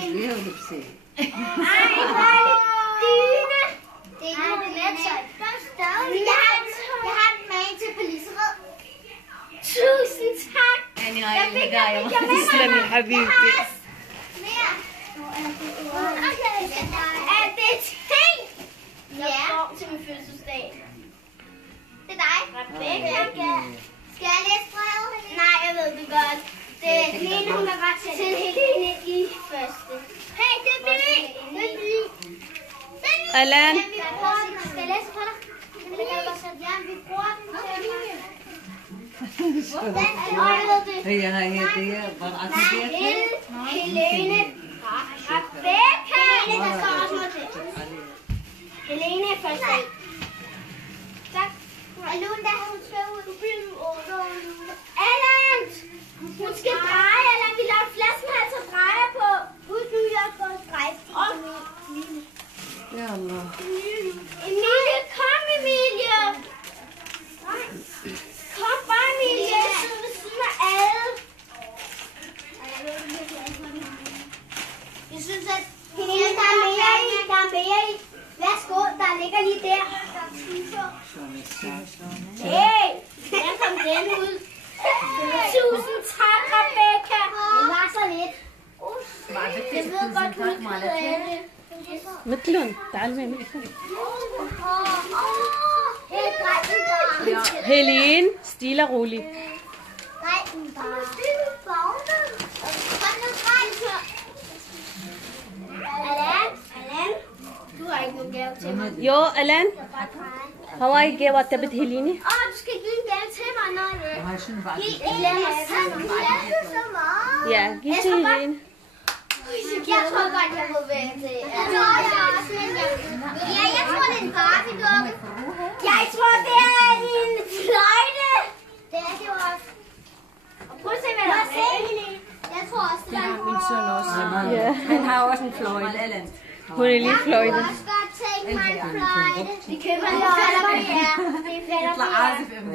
Flere lipse. Ej, hvor er det dyne. Det er jo nattøj. Jeg har en mand til på Liserød. Tusind tak. يعني هاي الهدايا تسلمي حبيبتي. Mere. Er det ting? Ja. Til min fødselsdag. Det er dig. Rebecca. Skal jeg læse brevet? Nej, jeg ved det godt. Det er Helene, hun er ret til Helene i første. Hey, det er Billy. ألان Skal jeg læse for dig? Ja, vi bruger den. هي هدية برعة هدية. Helene. Rebecca. Der står også noget til. Helene er første. Tak. Og Lunda, hun skal ud i byen. Allan! Hun skal dreje, eller vi laver flaskenhals og drejer på. Husk nu, jeg får dreje. يا الله. Emilie, kom Emilie! Kom bare Emilie, jeg sidder ved siden af alle. Jeg synes, at Helene, der er mere i. Værsgo, der ligger lige der. Hey, der kom den ud. Tusind tak, Rebecca. Det var så lidt. Jeg ved godt, du ikke ved af det. مثلهم تعال معي مثلهم. Ja. هيلين ستيلا غولي. Du har ikke nogen gave til mig. يو ألان هواي جوا تبت هيليني. Du skal give en gave til mig, når det er. هاي شنو بعد؟ Så meget. يا جيتي هيلين. Jeg tror godt, jeg må vente. Jeg tror det er en Barbie-dukke. Jeg tror, det er en fløjte. Det er det også. Og prøv at se, hvad der er. Jeg tror også, det er en Min søn også. Ja. Han har også en fløjte. Hun er lige fløjte. Jeg kunne også godt tænke mig en fløjte. Vi køber en fløjte. Det er fedt.